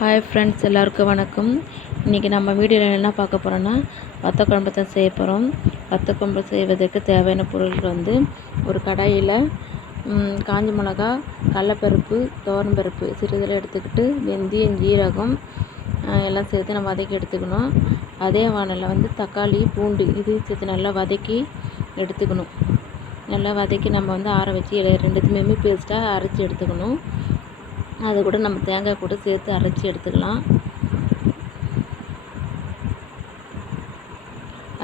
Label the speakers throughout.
Speaker 1: Hi friends எல்லாருக்கும் வணக்கம். இன்றைக்கி நம்ம வீடியோவில் என்ன பார்க்க போகிறோன்னா வத்த குழம்பு தான் செய்ய போகிறோம் வத்த குழம்பு செய்வதற்கு தேவையான பொருட்கள் வந்து ஒரு கடாயில் காஞ்ச மிளகா கடலப்பருப்பு துவரம்பருப்பு சிறிதில் எடுத்துக்கிட்டு வெந்தயம் ஜீரகம் எல்லாம் சேர்த்து நம்ம வதக்கி எடுத்துக்கணும். அதே வானலில் வந்து தக்காளி பூண்டு இது சேர்த்து நல்லா வதக்கி எடுத்துக்கணும். நல்லா வதக்கி நம்ம வந்து ஆற வச்சு இலை- ரெண்டுத்தையுமே பேஸ்ட்டாக அரைச்சி எடுத்துக்கணும். அது கூட நம்ம தேங்காய் கூட சேர்த்து அரைச்சி எடுத்துக்கலாம்.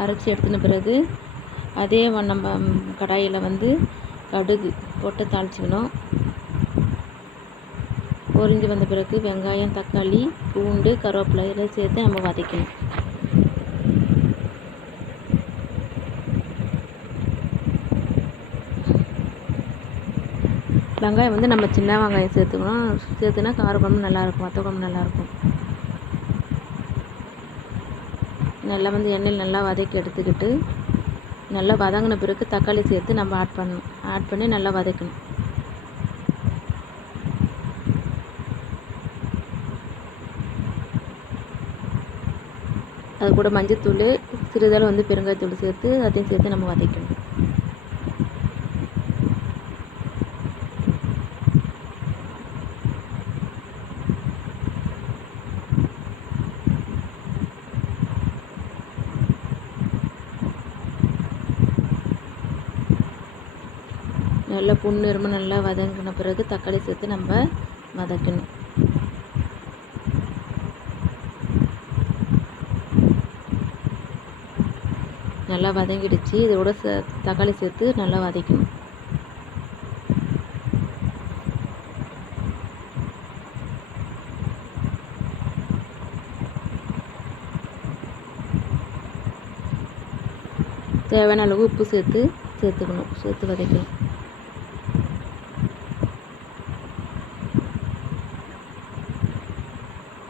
Speaker 1: அரைச்சி எடுத்துன பிறகு அதே நம்ம கடாயில் வந்து கடுகு போட்டு தாளிச்சிக்கணும். பொரிஞ்சு வந்த பிறகு வெங்காயம் தக்காளி பூண்டு கருவேப்பிலை எல்லாம் சேர்த்து நம்ம வதக்கணும். வெங்காயம் வந்து நம்ம சின்ன வெங்காயம் சேர்த்துக்கணும். சேர்த்துனா கார குழம்பு நல்லாயிருக்கும் வத்த குழம்பு நல்லாயிருக்கும். நல்லா வந்து எண்ணெயில் நல்லா வதக்கி எடுத்துக்கிட்டு நல்லா வதங்கின பிறகு தக்காளி சேர்த்து நம்ம ஆட் பண்ணணும். ஆட் பண்ணி நல்லா வதக்கணும். அது கூட மஞ்சத்தூள் சிறிதளவு வந்து பெருங்காயத்தூள் சேர்த்து அதையும் சேர்த்து நம்ம வதக்கணும். நல்லா புண்ணிறமாக நல்லா வதங்கின பிறகு தக்காளி சேர்த்து நம்ம வதக்கணும். நல்லா வதங்கிடுச்சு. இதோட சே தக்காளி சேர்த்து நல்லா வதக்கணும். தேவையான அளவு உப்பு சேர்த்து சேர்த்துக்கணும். சேர்த்து வதக்கணும்.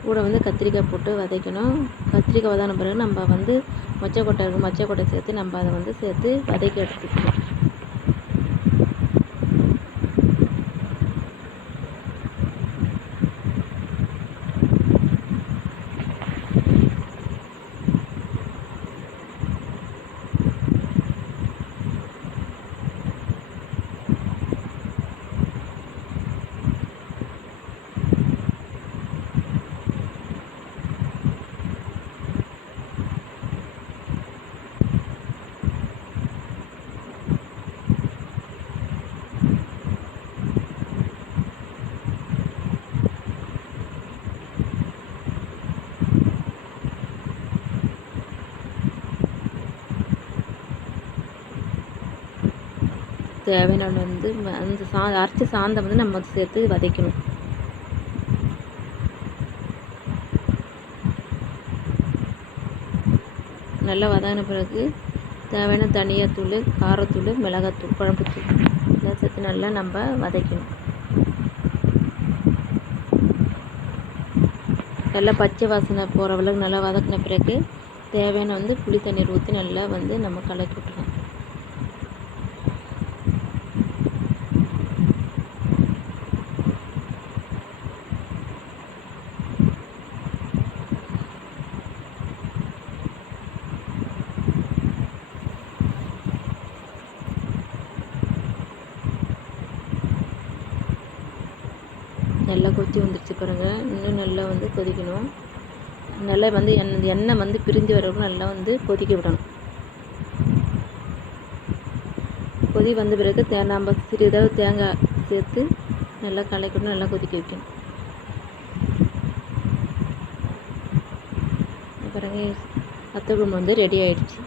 Speaker 1: கூட வந்து கத்திரிக்காய் போட்டு வதக்கணும். கத்திரிக்காய் வதங்கின பிறகு நம்ம வந்து மொச்சக்கொட்டை இருக்கும் மொச்சக்கொட்டை சேர்த்து நம்ம அதை வந்து சேர்த்து வதக்கி எடுத்துக்கணும். தேவையான வந்து அந்த சா அரைச்ச சாந்தம் வந்து நம்ம சேர்த்து வதக்கணும். நல்லா வதங்கின பிறகு தேவையான தனியாத்தூள் காரத்தூள் மிளகாத்தூள் குழம்புத்தூள் இதெல்லாம் சேர்த்து நல்லா நம்ம வதக்கணும். நல்லா பச்சை வாசனை போகிற அளவுக்கு நல்லா வதக்கின பிறகு தேவையான வந்து புளி தண்ணீர் ஊற்றி நல்லா வந்து நம்ம கலக்கி விட்டுருவோம் நல்லா கொத்தி வந்துருச்சு பாருங்கள் இன்னும் நல்லா வந்து கொதிக்கணும். நல்லா வந்து எண்ணெய் எண்ணெய் வந்து பிரிஞ்சு வரவரைக்கும் நல்லா வந்து கொதிக்க விடணும். கொதி வந்த பிறகு தே நம்ம சிறிதளவு தேங்காய் சேர்த்து நல்லா கலக்கிட்டு நல்லா கொதிக்க வைக்கணும். பாருங்க அத்தை குழம்பு வந்து ரெடி ஆகிடுச்சு